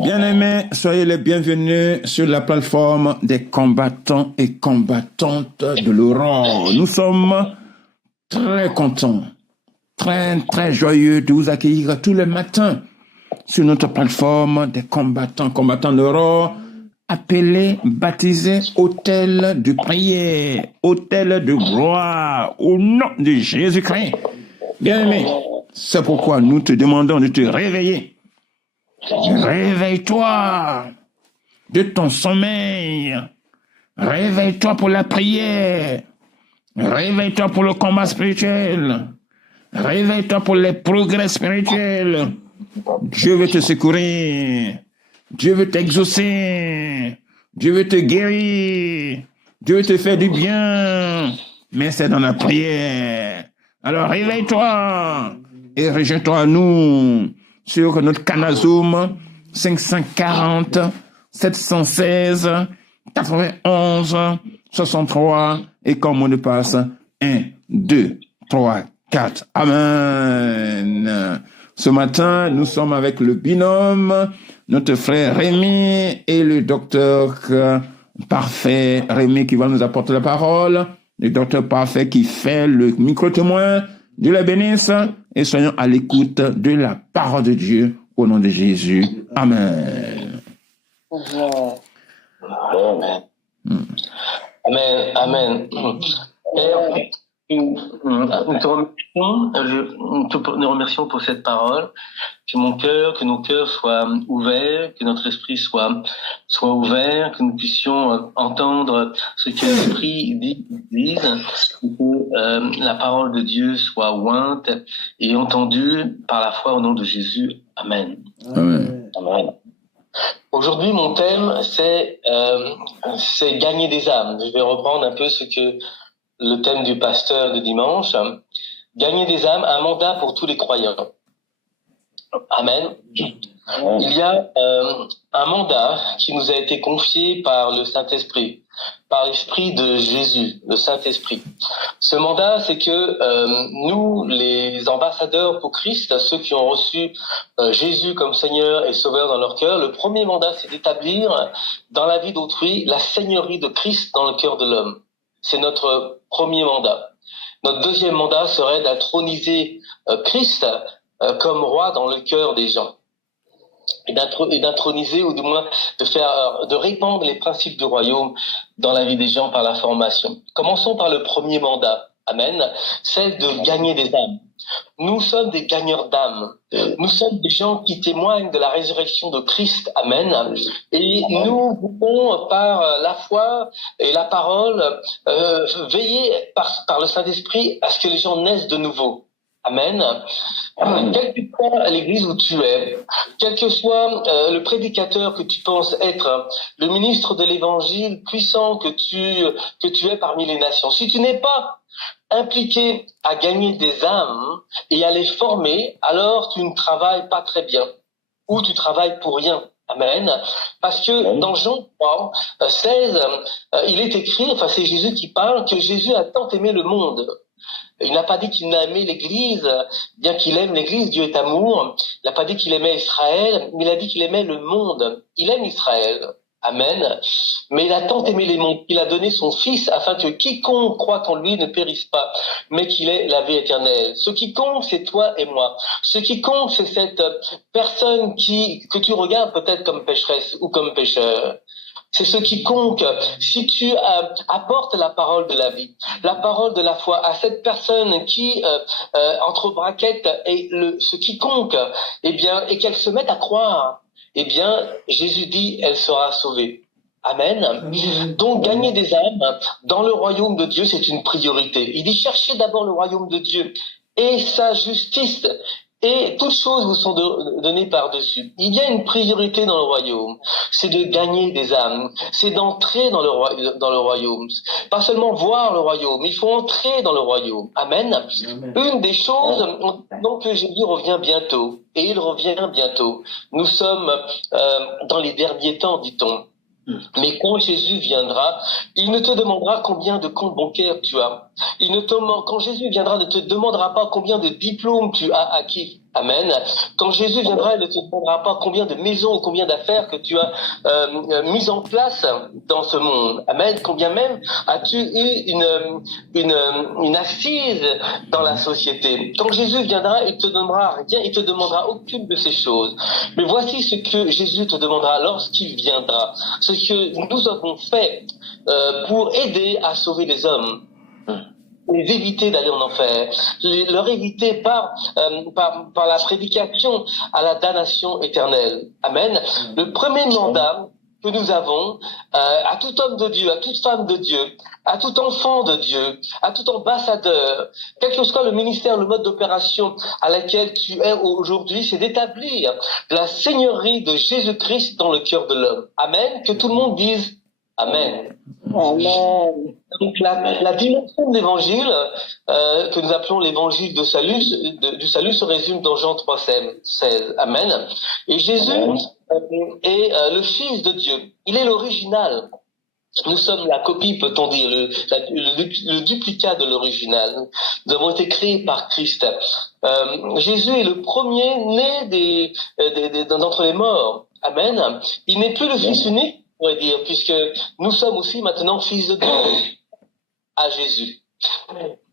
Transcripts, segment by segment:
Bien-aimés, soyez les bienvenus sur la plateforme des combattants et combattantes de l'Aurore. Nous sommes très contents, très joyeux de vous accueillir tous les matins sur notre plateforme des combattants de l'Aurore, appelée, baptisée Hôtel de prière, Hôtel de gloire, au nom de Jésus-Christ. Bien-aimés, c'est pourquoi nous te demandons de te réveiller. Réveille-toi de ton sommeil. Réveille-toi pour la prière. Réveille-toi pour le combat spirituel. Réveille-toi pour les progrès spirituels. Dieu veut te secourir. Dieu veut t'exaucer. Dieu veut te guérir. Dieu veut te faire du bien. Mais c'est dans la prière. Alors réveille-toi et rejoins-toi à nous sur notre canal Zoom 540 716 91 63 et comme mot de passe 1, 2, 3, 4. Amen. Ce matin, nous sommes avec le binôme, notre frère Rémi et le docteur Parfait. Rémi qui va nous apporter la parole. Le docteur Parfait qui fait le micro-témoin. Dieu la bénisse et soyons à l'écoute de la parole de Dieu au nom de Jésus. Amen. Amen. Amen. Amen. Nous te remercions pour cette parole. Que nos cœurs soient ouverts, que notre esprit soit ouvert, que nous puissions entendre ce que l'Esprit dit, que la parole de Dieu soit ointe et entendue par la foi au nom de Jésus. Amen. Amen. Amen. Aujourd'hui, mon thème, c'est gagner des âmes. Je vais reprendre un peu le thème du pasteur de dimanche. Gagner des âmes, un mandat pour tous les croyants. Amen. Il y a un mandat qui nous a été confié par le Saint-Esprit, par l'Esprit de Jésus, le Saint-Esprit. Ce mandat, c'est que nous, les ambassadeurs pour Christ, ceux qui ont reçu Jésus comme Seigneur et Sauveur dans leur cœur, le premier mandat, c'est d'établir dans la vie d'autrui la seigneurie de Christ dans le cœur de l'homme. C'est notre premier mandat. Notre deuxième mandat serait d'introniser Christ comme roi dans le cœur des gens. Et d'introniser, ou du moins de répandre les principes du royaume dans la vie des gens par la formation. Commençons par le premier mandat. Amen. Celle de gagner des âmes. Nous sommes des gagneurs d'âmes. Nous sommes des gens qui témoignent de la résurrection de Christ. Amen. Et nous pouvons, par la foi et la parole, veiller par le Saint-Esprit à ce que les gens naissent de nouveau. Amen. Quelle que soit l'église où tu es, quel que soit le prédicateur que tu penses être, le ministre de l'évangile puissant que tu es parmi les nations, si tu n'es pas impliqué à gagner des âmes et à les former, alors tu ne travailles pas très bien, ou tu travailles pour rien. Amen. Parce que dans Jean 3, 16, il est écrit, enfin c'est Jésus qui parle, que Jésus a tant aimé le monde. Il n'a pas dit qu'il n'a aimé l'Église, bien qu'il aime l'Église, Dieu est amour. Il n'a pas dit qu'il aimait Israël, mais il a dit qu'il aimait le monde. Il aime Israël. Amen. Mais il a tant aimé les mondes qu'il a donné son Fils afin que quiconque croit en lui ne périsse pas, mais qu'il ait la vie éternelle. Ce qui compte, c'est toi et moi. Ce qui compte, c'est cette personne que tu regardes peut-être comme pécheresse ou comme pécheur. C'est ce qui compte. Si tu apportes la parole de la vie, la parole de la foi à cette personne qui, entre braquettes, est ce quiconque, eh bien, et qu'elle se mette à croire, eh bien, Jésus dit, elle sera sauvée. Amen. Donc, gagner des âmes dans le royaume de Dieu, c'est une priorité. Il dit, cherchez d'abord le royaume de Dieu et sa justice. Et toutes choses vous sont données par-dessus. Il y a une priorité dans le royaume, c'est de gagner des âmes, c'est d'entrer dans le royaume. Pas seulement voir le royaume, il faut entrer dans le royaume. Amen. Une des choses, donc Jésus revient bientôt, et il revient bientôt. Nous sommes dans les derniers temps, dit-on. Mais quand Jésus viendra, il ne te demandera combien de comptes bancaires tu as. Quand Jésus viendra, ne te demandera pas combien de diplômes tu as acquis. Amen. Quand Jésus viendra, il ne te demandera pas combien de maisons ou combien d'affaires que tu as mises en place dans ce monde. Amen. Combien même as-tu eu une assise dans la société. Quand Jésus viendra, il te donnera rien, il te demandera aucune de ces choses. Mais voici ce que Jésus te demandera lorsqu'il viendra. Ce que nous avons fait pour aider à sauver les hommes. Les éviter d'aller en enfer, leur éviter par la prédication à la damnation éternelle. Amen. Le premier mandat que nous avons à tout homme de Dieu, à toute femme de Dieu, à tout enfant de Dieu, à tout ambassadeur, quel que soit le ministère, le mode d'opération à laquelle tu es aujourd'hui, c'est d'établir la seigneurie de Jésus-Christ dans le cœur de l'homme. Amen. Que tout le monde dise Amen. Amen. Donc la dimension de l'évangile, que nous appelons l'évangile du salut se résume dans Jean 3,16. Amen. Et Jésus est le Fils de Dieu. Il est l'original. Nous sommes la copie, peut-on dire, le duplicat de l'original. Nous avons été créés par Christ. Jésus est le premier né d'entre les morts. Amen. Il n'est plus le Fils unique, on pourrait dire, puisque nous sommes aussi maintenant fils de Dieu à Jésus.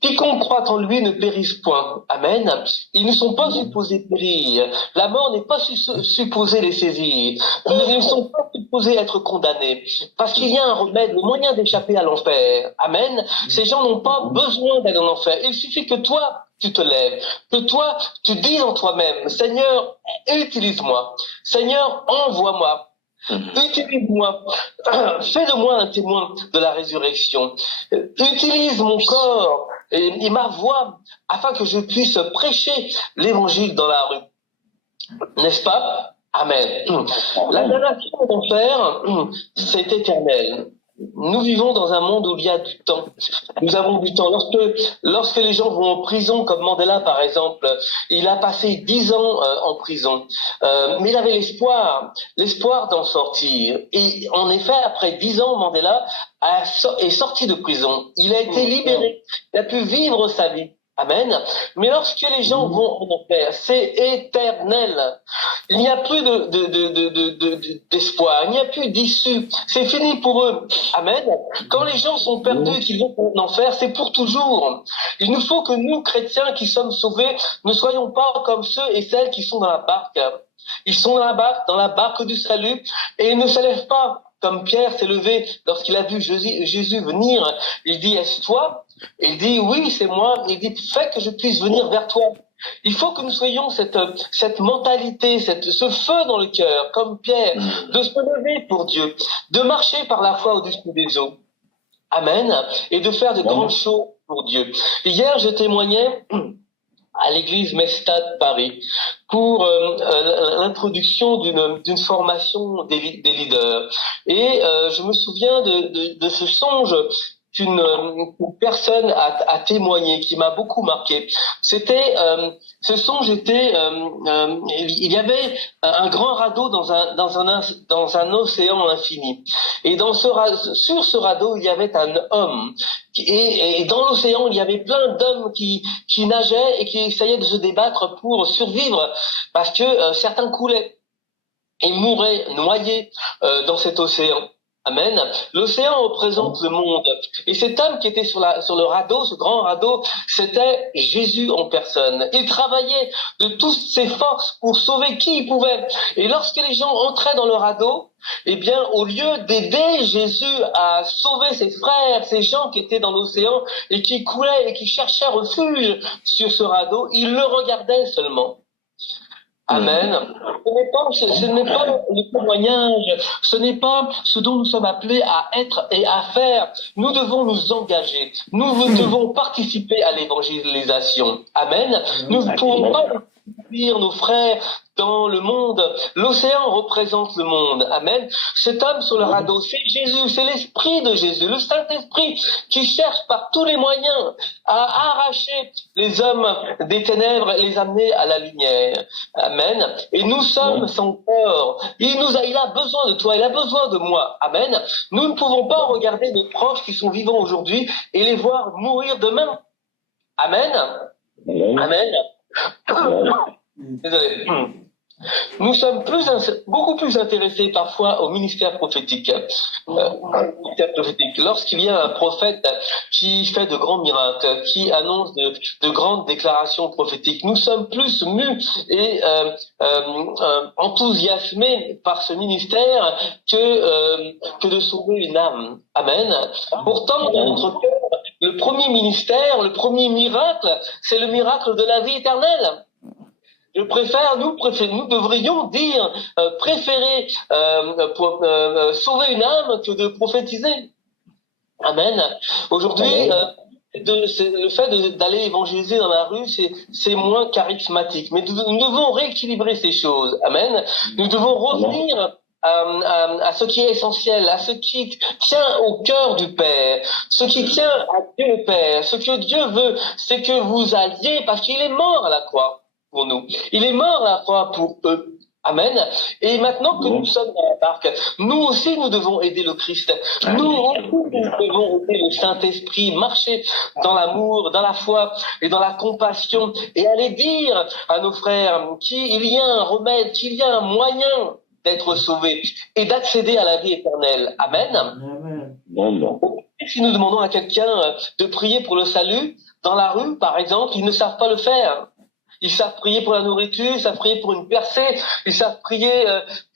Quiconque croit en lui ne périsse point. Amen. Ils ne sont pas supposés périr. La mort n'est pas supposée les saisir. Ils ne sont pas supposés être condamnés. Parce qu'il y a un remède, le moyen d'échapper à l'enfer. Amen. Ces gens n'ont pas besoin d'aller en enfer. Il suffit que toi, tu te lèves, que toi, tu dises en toi-même, Seigneur, utilise-moi. Seigneur, envoie-moi. Utilise-moi, fais de moi un témoin de la résurrection. Utilise mon corps et ma voix afin que je puisse prêcher l'évangile dans la rue. N'est-ce pas? Amen. La damnation d'enfer, c'est éternel. Nous vivons dans un monde où il y a du temps. Nous avons du temps. Lorsque les gens vont en prison, comme Mandela par exemple, il a passé 10 ans en prison, mais il avait l'espoir d'en sortir. Et en effet, après 10 ans, Mandela est sorti de prison. Il a été libéré. Il a pu vivre sa vie. Amen. Mais lorsque les gens vont en enfer, c'est éternel. Il n'y a plus d'espoir, il n'y a plus d'issue. C'est fini pour eux. Amen. Quand les gens sont perdus, qu'ils vont en enfer, c'est pour toujours. Il nous faut que nous, chrétiens qui sommes sauvés, ne soyons pas comme ceux et celles qui sont dans la barque. Ils sont dans la barque du salut, et ils ne se lèvent pas. Comme Pierre s'est levé lorsqu'il a vu Jésus venir, il dit, est-ce toi? Il dit, oui, c'est moi. Il dit, fais que je puisse venir vers toi. Il faut que nous soyons cette mentalité, ce feu dans le cœur, comme Pierre, de se lever pour Dieu, de marcher par la foi au-dessus des eaux. Amen. Et de faire de grandes choses pour Dieu. Hier, je témoignais à l'église Mestad Paris pour l'introduction d'une formation des leaders. Et je me souviens de ce songe qu'une personne a témoigné, qui m'a beaucoup marqué. C'était ce songe était il y avait un grand radeau dans un océan infini. Et sur ce radeau, il y avait un homme. Et dans l'océan, il y avait plein d'hommes qui nageaient et qui essayaient de se débattre pour survivre, parce que certains coulaient et mouraient noyés dans cet océan. Amen. L'océan représente le monde. Et cet homme qui était sur le radeau, ce grand radeau, c'était Jésus en personne. Il travaillait de toutes ses forces pour sauver qui il pouvait. Et lorsque les gens entraient dans le radeau, eh bien, au lieu d'aider Jésus à sauver ses frères, ces gens qui étaient dans l'océan et qui coulaient et qui cherchaient refuge sur ce radeau, il le regardait seulement. Amen. Ce n'est pas le témoignage, ce n'est pas ce dont nous sommes appelés à être et à faire. Nous devons nous engager. Nous devons participer à l'évangélisation. Amen. Nous ne pouvons pas conduire nos frères dans le monde. L'océan représente le monde. Amen. Cet homme sur le radeau, c'est Jésus, c'est l'Esprit de Jésus, le Saint-Esprit qui cherche par tous les moyens à arracher les hommes des ténèbres et les amener à la lumière. Amen. Et nous sommes son corps. Il a besoin de toi, il a besoin de moi. Amen. Nous ne pouvons pas regarder nos proches qui sont vivants aujourd'hui et les voir mourir demain. Amen. Amen. Désolé. Nous sommes beaucoup plus intéressés parfois au ministère prophétique. Lorsqu'il y a un prophète qui fait de grands miracles, qui annonce de grandes déclarations prophétiques, nous sommes plus mus et enthousiasmés par ce ministère que de sauver une âme. Amen. Pourtant, dans notre cœur, le premier ministère, le premier miracle, c'est le miracle de la vie éternelle. Nous devrions dire préférer sauver une âme que de prophétiser. Amen. Aujourd'hui, le fait d'aller évangéliser dans la rue, c'est moins charismatique. Mais nous devons rééquilibrer ces choses. Amen. Nous devons revenir à ce qui est essentiel, à ce qui tient au cœur du Père, ce qui tient à Dieu le Père. Ce que Dieu veut, c'est que vous alliez, parce qu'il est mort à la croix pour nous. Il est mort à la croix pour eux. Amen. Et maintenant que nous sommes dans la barque, nous aussi nous devons aider le Christ. Nous aussi nous devons aider le Saint-Esprit, marcher dans l'amour, dans la foi et dans la compassion et aller dire à nos frères qu'il y a un remède, qu'il y a un moyen d'être sauvés et d'accéder à la vie éternelle. Amen. Amen. Si nous demandons à quelqu'un de prier pour le salut, dans la rue, par exemple, ils ne savent pas le faire. Ils savent prier pour la nourriture, ils savent prier pour une percée, ils savent prier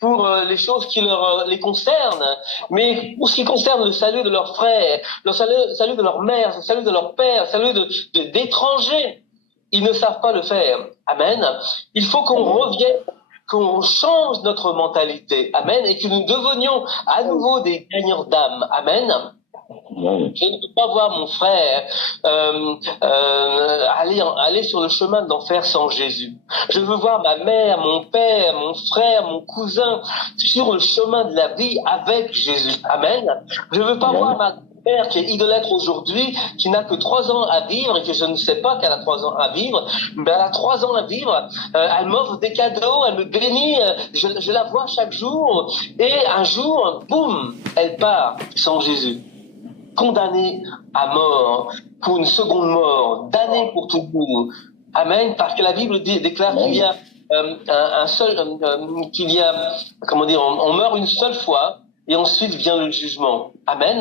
pour les choses qui les concernent. Mais pour ce qui concerne le salut de leurs frères, le salut de leur mère, le salut de leur père, le salut d'étrangers, ils ne savent pas le faire. Amen. Il faut qu'on revienne, qu'on change notre mentalité. Amen. Et que nous devenions à nouveau des gagnants d'âme. Amen. Je ne peux pas voir mon frère aller sur le chemin de l'enfer sans Jésus. Je veux voir ma mère, mon père, mon frère, mon cousin sur le chemin de la vie avec Jésus. Amen. Je veux pas voir ma mère qui est idolâtre aujourd'hui, qui n'a que 3 ans à vivre et que je ne sais pas qu'elle a 3 ans à vivre, mais elle a 3 ans à vivre, elle m'offre des cadeaux, elle me bénit, je la vois chaque jour et un jour, boum, elle part sans Jésus. Condamné à mort, pour une seconde mort, damné pour toujours. Amen. Parce que la Bible déclare qu'il y a on meurt une seule fois et ensuite vient le jugement. Amen.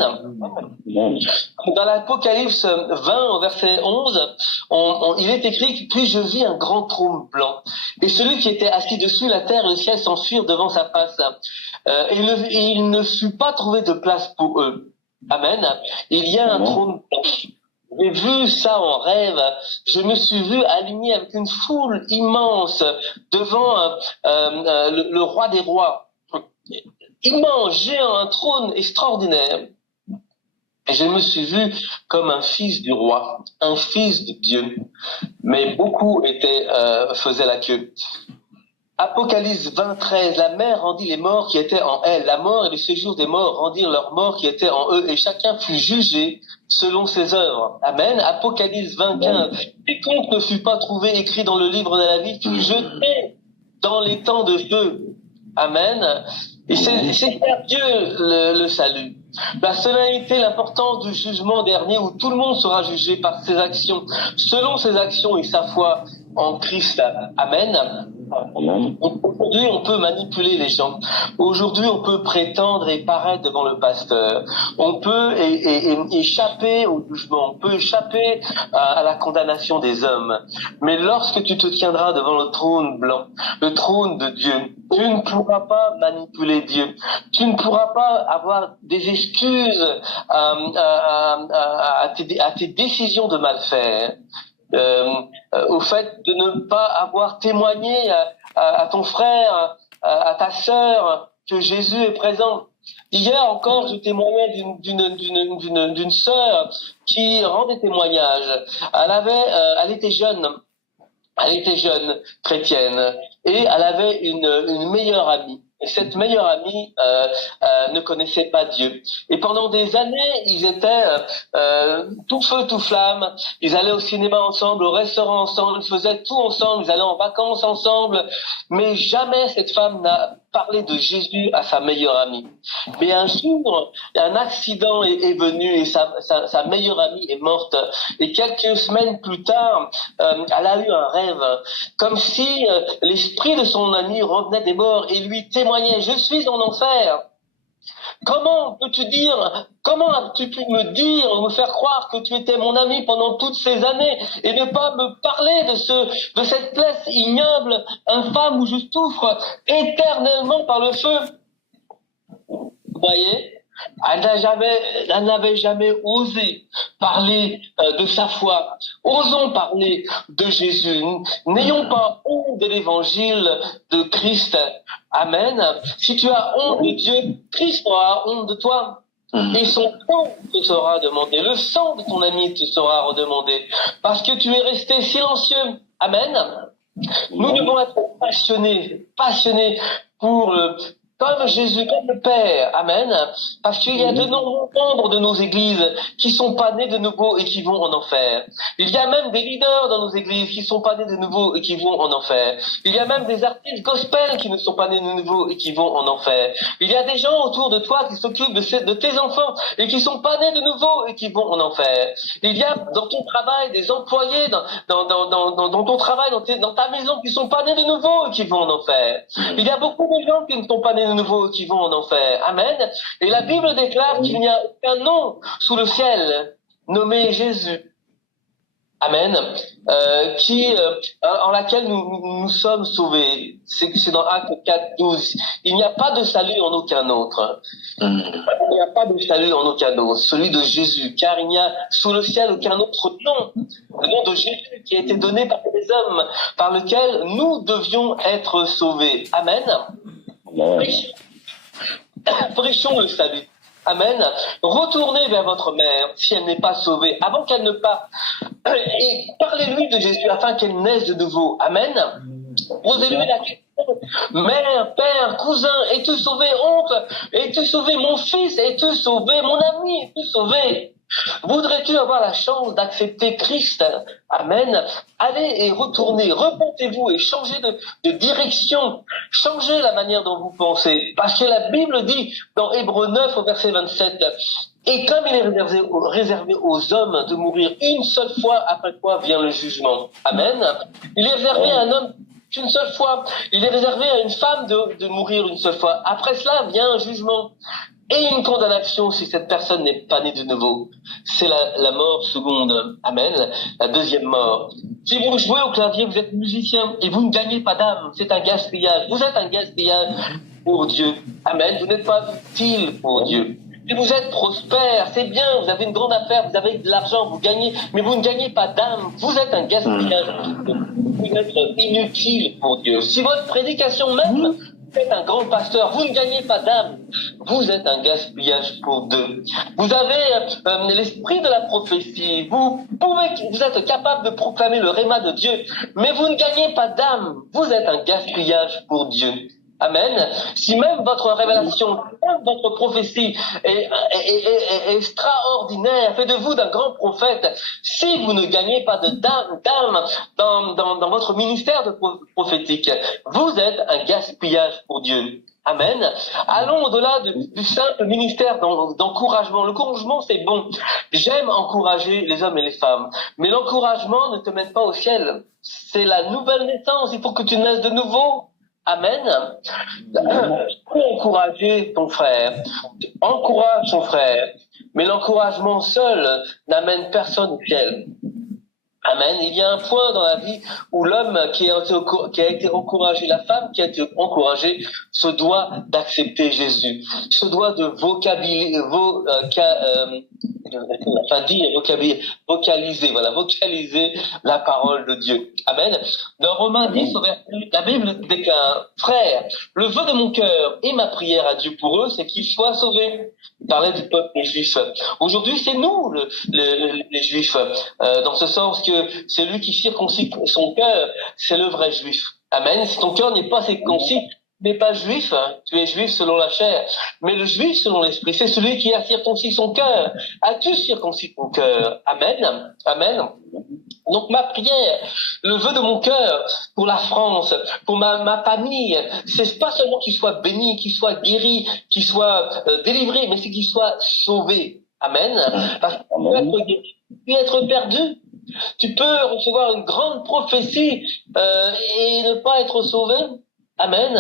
Dans l'Apocalypse 20, au verset 11, il est écrit « Puis je vis un grand trône blanc, et celui qui était assis dessus, la terre et le ciel s'enfuirent devant sa face. Et il ne fut pas trouvé de place pour eux. » Amen. Il y a un trône blanc. J'ai vu ça en rêve. Je me suis vu aligné avec une foule immense devant le roi des rois. Immense, géant, un trône extraordinaire. Et je me suis vu comme un fils du roi, un fils de Dieu. Mais beaucoup faisaient la queue. Apocalypse 20, 13, la mer rendit les morts qui étaient en elle. La mort et le séjour des morts rendirent leurs morts qui étaient en eux, et chacun fut jugé selon ses œuvres. Amen. Apocalypse 20, 15. Quiconque ne fut pas trouvé écrit dans le livre de la vie fut jeté dans les temps de feu. Amen. Et c'est à Dieu le salut. La solennité, l'importance du jugement dernier où tout le monde sera jugé par ses actions, selon ses actions et sa foi en Christ. Amen. Aujourd'hui, on peut manipuler les gens. Aujourd'hui, on peut prétendre et paraître devant le pasteur. On peut échapper au jugement. On peut échapper à la condamnation des hommes. Mais lorsque tu te tiendras devant le trône blanc, le trône de Dieu, tu ne pourras pas manipuler Dieu. Tu ne pourras pas avoir des excuses à tes décisions de mal faire. Au fait de ne pas avoir témoigné à ton frère, à ta sœur, que Jésus est présent. Hier encore, je témoignais d'une sœur qui rendait témoignage. Elle était jeune. Elle était jeune, chrétienne, et elle avait une meilleure amie. Et cette meilleure amie ne connaissait pas Dieu. Et pendant des années, ils étaient tout feu, tout flamme. Ils allaient au cinéma ensemble, au restaurant ensemble, ils faisaient tout ensemble, ils allaient en vacances ensemble. Mais jamais cette femme n'a parlé de Jésus à sa meilleure amie. Mais un jour, un accident est venu et sa meilleure amie est morte. Et quelques semaines plus tard, elle a eu un rêve, comme si l'esprit de son ami revenait des morts et lui témoignait: je suis en enfer. Comment as-tu pu me dire, me faire croire que tu étais mon ami pendant toutes ces années et ne pas me parler de cette place ignoble, infâme où je souffre éternellement par le feu? Vous voyez? Elle n'avait jamais osé parler de sa foi. Osons parler de Jésus. N'ayons pas honte de l'évangile de Christ. Amen. Si tu as honte de Dieu, Christ aura honte de toi. Et son sang te sera demandé. Le sang de ton ami te sera redemandé. Parce que tu es resté silencieux. Amen. Nous devons être passionnés pour comme Jésus, comme le Père, amen, parce qu'il y a de nombreux membres de nos églises qui sont pas nés de nouveau et qui vont en enfer. Il y a même des leaders dans nos églises qui sont pas nés de nouveau et qui vont en enfer. Il y a même des artistes gospel qui ne sont pas nés de nouveau et qui vont en enfer. Il y a des gens autour de toi qui s'occupent de tes enfants et qui sont pas nés de nouveau et qui vont en enfer. Il y a dans ton travail des employés dans ton travail, dans ta maison qui sont pas nés de nouveau et qui vont en enfer. Il y a beaucoup de gens qui ne sont pas nés de nouveau qui vont en enfer. Amen. Et la Bible déclare qu'il n'y a aucun nom sous le ciel nommé Jésus. Amen. En laquelle nous sommes sauvés. C'est dans Actes 4, 12. Il n'y a pas de salut en aucun autre. Il n'y a pas de salut en aucun autre. Celui de Jésus. Car il n'y a sous le ciel aucun autre nom. Le nom de Jésus qui a été donné par les hommes, par lequel nous devions être sauvés. Amen. Prêchons le salut. Amen. Retournez vers votre mère si elle n'est pas sauvée, avant qu'elle ne parte. Et parlez-lui de Jésus afin qu'elle naisse de nouveau. Amen. Posez-lui la question: mère, père, cousin, es-tu sauvé? Oncle, es-tu sauvé? Mon fils, es-tu sauvé? Mon ami, es-tu sauvé? Voudrais-tu avoir la chance d'accepter Christ? Amen. Allez et retournez, repentez-vous et changez de direction. Changez la manière dont vous pensez. Parce que la Bible dit dans Hébreux 9 au verset 27, et comme il est réservé aux hommes de mourir une seule fois, après quoi vient le jugement. Amen. Il est réservé à un homme qu'une seule fois. Il est réservé à une femme de mourir une seule fois. Après cela vient un jugement. Et une condamnation si cette personne n'est pas née de nouveau. C'est la mort seconde. Amen. La deuxième mort. Si vous jouez au clavier, vous êtes musicien et vous ne gagnez pas d'âme, c'est un gaspillage. Vous êtes un gaspillage pour Dieu. Amen. Vous n'êtes pas utile pour Dieu. Si vous êtes prospère, c'est bien, vous avez une grande affaire, vous avez de l'argent, vous gagnez, mais vous ne gagnez pas d'âme. Vous êtes un gaspillage. Vous êtes inutile pour Dieu. Si votre prédication même, vous êtes un grand pasteur, vous ne gagnez pas d'âme, vous êtes un gaspillage pour Dieu. Vous avez l'esprit de la prophétie, vous êtes capable de proclamer le réma de Dieu, mais vous ne gagnez pas d'âme, vous êtes un gaspillage pour Dieu. Amen. Si même votre révélation, même votre prophétie est extraordinaire, fait de vous d'un grand prophète, si vous ne gagnez pas d'âme dans votre ministère de prophétique, vous êtes un gaspillage pour Dieu. Amen. Allons au-delà du simple ministère d'encouragement. L'encouragement, c'est bon. J'aime encourager les hommes et les femmes. Mais l'encouragement ne te mène pas au ciel. C'est la nouvelle naissance. Il faut que tu naisses de nouveau. Amen. Pour encourager ton frère, encourage ton frère, mais l'encouragement seul n'amène personne au ciel. Amen. Il y a un point dans la vie où l'homme qui a été encouragé, la femme qui a été encouragée, se doit d'accepter Jésus, se doit de enfin dire, vocaliser, voilà, vocaliser la parole de Dieu. Amen. Dans Romains 10, la Bible dit qu'un frère, le vœu de mon cœur et ma prière à Dieu pour eux, c'est qu'ils soient sauvés. Il parlait du peuple juif. Aujourd'hui, c'est nous, les juifs, dans ce sens que c'est lui qui circoncit son cœur, c'est le vrai juif. Amen. Si ton cœur n'est pas circoncis, tu n'es pas juif, hein. Tu es juif selon la chair. Mais le juif selon l'esprit, c'est celui qui a circoncis son cœur. As-tu circoncis ton cœur? Amen. Amen. Donc ma prière, le vœu de mon cœur pour la France, pour ma famille, c'est pas seulement qu'il soit béni, qu'il soit guéri, qu'il soit délivré, mais c'est qu'il soit sauvé. Amen. Parce que tu peux être guéri, tu peux être perdu. Tu peux recevoir une grande prophétie et ne pas être sauvé. Amen.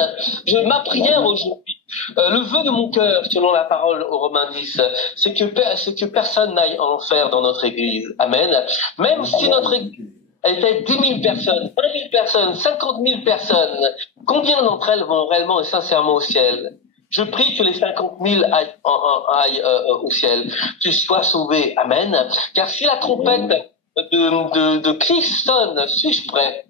Ma prière aujourd'hui, le vœu de mon cœur, selon la parole aux Romains 10, c'est que personne n'aille en enfer dans notre église. Amen. Même si notre église était 10 000 personnes, 20 000 personnes, 50 000 personnes, combien d'entre elles vont réellement et sincèrement au ciel? Je prie que les 50 000 aillent au ciel, qu'ils soient sauvés. Amen. Car si la trompette de Christ sonne, suis-je prêt?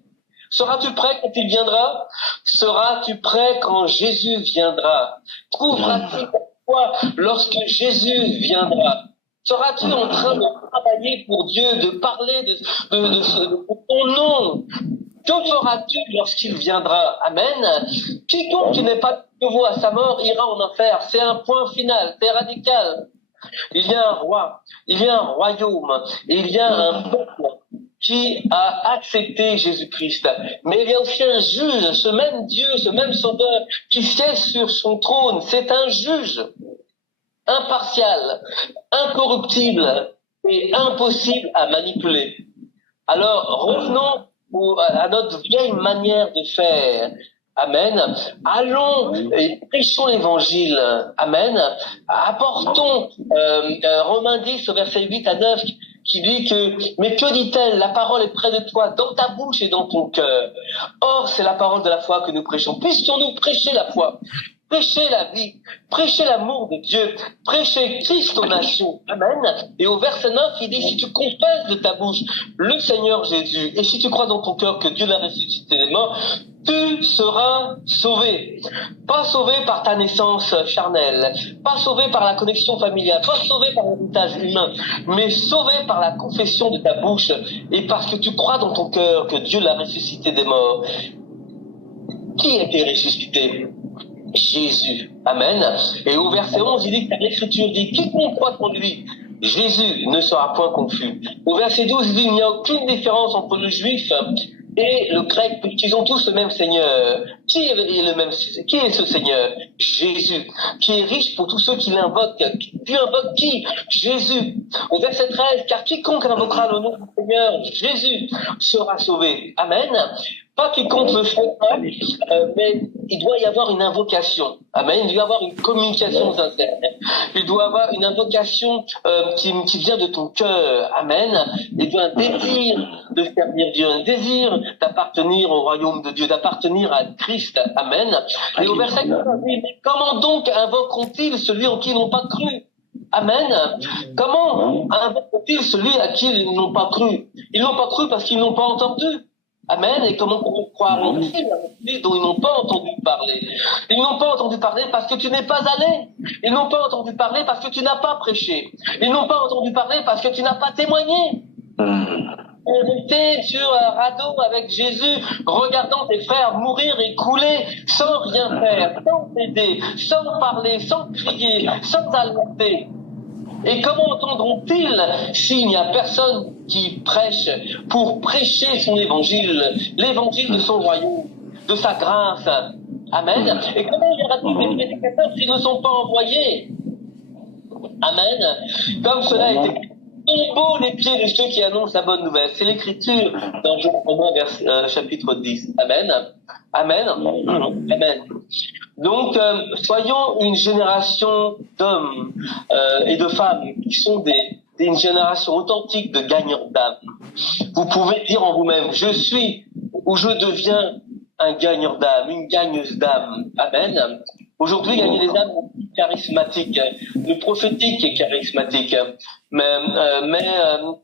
Seras-tu prêt quand il viendra? Seras-tu prêt quand Jésus viendra? Trouveras-tu ta foi lorsque Jésus viendra? Seras-tu en train de travailler pour Dieu, de parler de ton nom? Que feras-tu lorsqu'il viendra? Amen. Quiconque qui n'est pas nouveau à sa mort ira en enfer. C'est un point final, c'est radical. Il y a un roi, il y a un royaume, et il y a un peuple qui a accepté Jésus-Christ. Mais il y a aussi un juge, ce même Dieu, ce même Sauveur, qui siège sur son trône. C'est un juge impartial, incorruptible et impossible à manipuler. Alors, revenons à notre vieille manière de faire. Amen. Allons et prêchons l'évangile. Amen. Apportons Romains 10 au verset 8 à 9 qui dit que, mais que dit-elle? La parole est près de toi, dans ta bouche et dans ton cœur. Or, c'est la parole de la foi que nous prêchons. Puissions-nous prêcher la foi, prêcher la vie, prêcher l'amour de Dieu, prêcher Christ aux nations. Amen. Et au verset 9, il dit, si tu confesses de ta bouche le Seigneur Jésus, et si tu crois dans ton cœur que Dieu l'a ressuscité des morts, tu seras sauvé. Pas sauvé par ta naissance charnelle, pas sauvé par la connexion familiale, pas sauvé par l'héritage humain, mais sauvé par la confession de ta bouche et parce que tu crois dans ton cœur que Dieu l'a ressuscité des morts. Qui a été ressuscité? Jésus. Amen. Et au verset 11, il dit que l'Écriture dit, quiconque croit en lui, Jésus ne sera point confus. Au verset 12, il dit, il n'y a aucune différence entre le juif et le grec, puisqu'ils ont tous le même Seigneur. Qui est ce Seigneur? Jésus, qui est riche pour tous ceux qui l'invoquent. Tu invoques qui? Jésus. Au verset 13, car quiconque invoquera le nom du Seigneur, Jésus, sera sauvé. Amen. Pas quiconque le fera, mais il doit y avoir une invocation. Amen. Il doit y avoir une communication sincère. Il doit y avoir une invocation qui vient de ton cœur. Amen. Il doit y avoir un désir de servir Dieu, un désir d'appartenir au royaume de Dieu, d'appartenir à Christ. Amen. Et au verset 14, comment donc invoqueront-ils celui en qui ils n'ont pas cru? Amen. Comment invoqueront-ils celui à qui ils n'ont pas cru? Ils n'ont pas cru parce qu'ils n'ont pas entendu. Amen. Et comment on peut croire en Christ dont ils n'ont pas entendu parler? Ils n'ont pas entendu parler parce que tu n'es pas allé. Ils n'ont pas entendu parler parce que tu n'as pas prêché. Ils n'ont pas entendu parler parce que tu n'as pas témoigné. Rester sur un radeau avec Jésus, regardant tes frères mourir et couler sans rien faire, sans aider, sans parler, sans crier, sans alerter. Et comment entendront-ils s'il n'y a personne qui prêche pour prêcher son évangile, l'évangile de son royaume, de sa grâce? Amen. Et comment y aura-t-il des prédicateurs s'ils ne sont pas envoyés? Amen. Comme cela a été beau les pieds de ceux qui annoncent la bonne nouvelle. C'est l'écriture dans Romains chapitre 10. Amen. Amen. Amen. Donc, soyons une génération d'hommes et de femmes qui sont une génération authentique de gagnants d'âme. Vous pouvez dire en vous-même, je suis ou je deviens un gagneur d'âme, une gagneuse d'âme. Amen. Aujourd'hui, gagner des âmes est charismatique. Le prophétique est charismatique.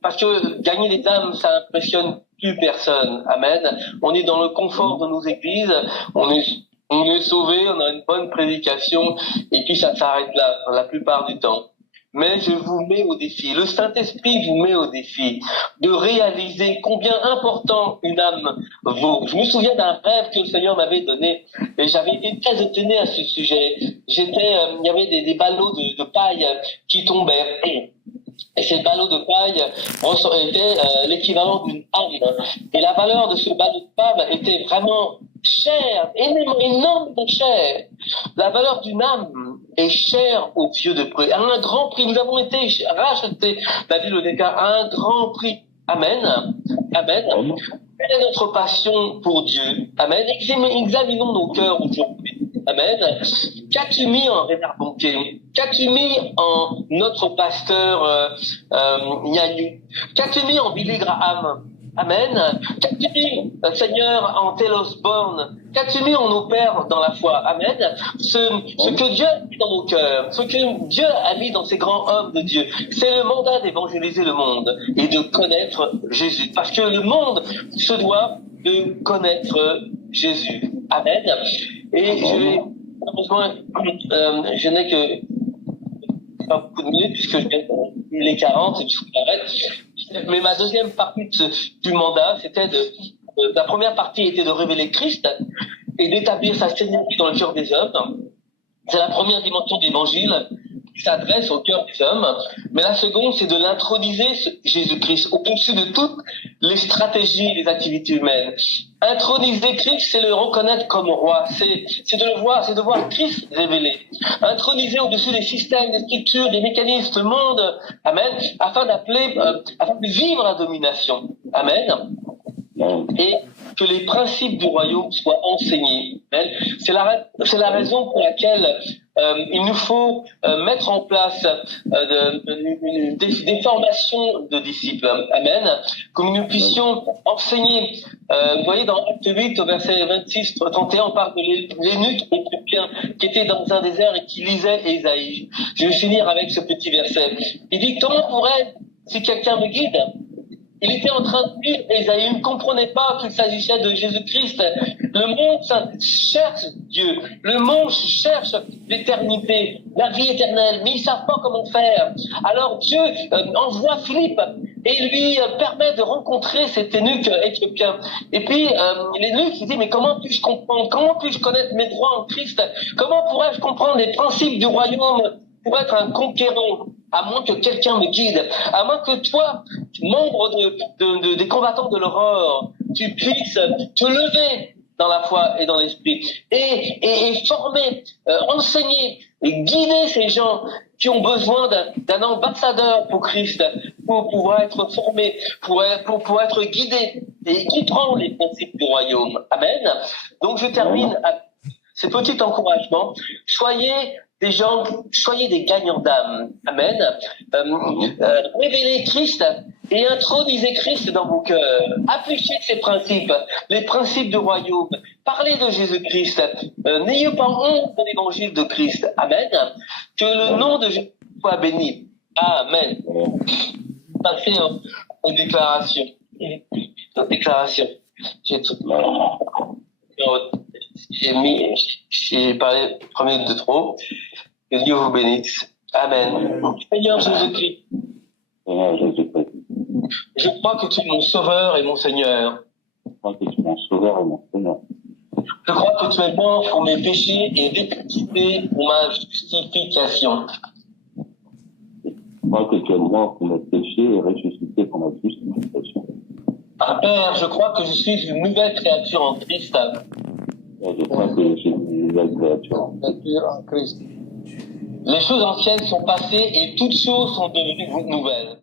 Parce que gagner des âmes, ça impressionne plus personne. Amen. On est dans le confort de nos églises. On est sauvé, on a une bonne prédication. Et puis ça s'arrête là, la plupart du temps. Mais je vous mets au défi, le Saint-Esprit vous met au défi de réaliser combien important une âme vaut. Je me souviens d'un rêve que le Seigneur m'avait donné et j'avais été très étonné à ce sujet. Il y avait des ballots de paille qui tombaient. Et ces ballots de paille étaient l'équivalent d'une âme. Et la valeur de ce ballot de paille était vraiment chère, énormément chère. La valeur d'une âme est chère aux yeux de Dieu. À un grand prix, nous avons été rachetés, la Bible déclare, à un grand prix. Amen. Amen. Quelle est notre passion pour Dieu? Amen. Examinons nos cœurs aujourd'hui. Amen. Qu'as-tu mis en Rénard Bonquet? Qu'as-tu mis en notre pasteur Nyagnou? Qu'as-tu mis en Billy Graham? Amen. Qu'as-tu mis, Seigneur, en Telos Born? Qu'as-tu mis en nos pères dans la foi? Amen. Ce que Dieu a mis dans nos cœurs, ce que Dieu a mis dans ces grands hommes de Dieu, c'est le mandat d'évangéliser le monde et de connaître Jésus. Parce que le monde se doit de connaître Jésus. Amen. Et malheureusement, je n'ai que pas beaucoup de minutes puisque je viens de les 40 et puis je m'arrête. Mais ma deuxième partie du mandat, c'était la première partie était de révéler Christ et d'établir sa seigneurie dans le cœur des hommes. C'est la première dimension de l'évangile qui s'adresse au cœur des hommes. Mais la seconde, c'est de l'introniser, Jésus-Christ, au-dessus de toutes les stratégies et les activités humaines. Introniser Christ, c'est le reconnaître comme roi. C'est de le voir, c'est de voir Christ révélé. Introniser au-dessus des systèmes, des structures, des mécanismes, le monde. Amen. Afin de vivre la domination. Amen. Et que les principes du royaume soient enseignés. C'est la raison pour laquelle il nous faut mettre en place des formations de disciples. Amen. Comme nous puissions enseigner. Vous voyez, dans Acte 8, au verset 26-31, on parle de l'eunuque éthiopien qui était dans un désert et qui lisait Ésaïe. Je vais finir avec ce petit verset. Il dit, comment pourrais, si quelqu'un me guide, il était en train de lire Ésaïe, il ne comprenait pas qu'il s'agissait de Jésus-Christ. Le monde cherche Dieu, le monde cherche l'éternité, la vie éternelle, mais ils ne savent pas comment faire. Alors Dieu envoie Philippe et lui permet de rencontrer cet eunuque éthiopien. Et puis l'eunuque il dit, mais comment puis-je comprendre, comment puis-je connaître mes droits en Christ, comment pourrais-je comprendre les principes du royaume pour être un conquérant, à moins que quelqu'un me guide, à moins que toi, membre des combattants de l'aurore, tu puisses te lever dans la foi et dans l'esprit, et former, enseigner, et guider ces gens qui ont besoin d'un ambassadeur pour Christ, pour pouvoir être formés, pour être guidés, et comprendre les principes du royaume. Amen. Donc je termine avec ce petit encouragement. Soyez des gagnants d'âme. Amen. Révélez Christ et intronisez Christ dans vos cœurs. Appliquez ces principes, les principes du royaume. Parlez de Jésus-Christ. N'ayez pas honte de l'évangile de Christ. Amen. Que le nom de Jésus soit béni. Amen. Passez aux déclarations. J'ai tout. J'ai parlé 3 minutes de trop. Que Dieu vous bénisse. Amen. Seigneur Jésus-Christ. Je crois que tu es mon sauveur et mon Seigneur. Je crois que tu es mort pour mes péchés et ressuscité pour ma justification. Je crois que tu es mort pour mes péchés et ressuscité pour ma justification. Père, je crois que je suis une nouvelle créature en Christ. Je crois que je suis une nouvelle créature en Christ. Les choses anciennes sont passées et toutes choses sont devenues nouvelles.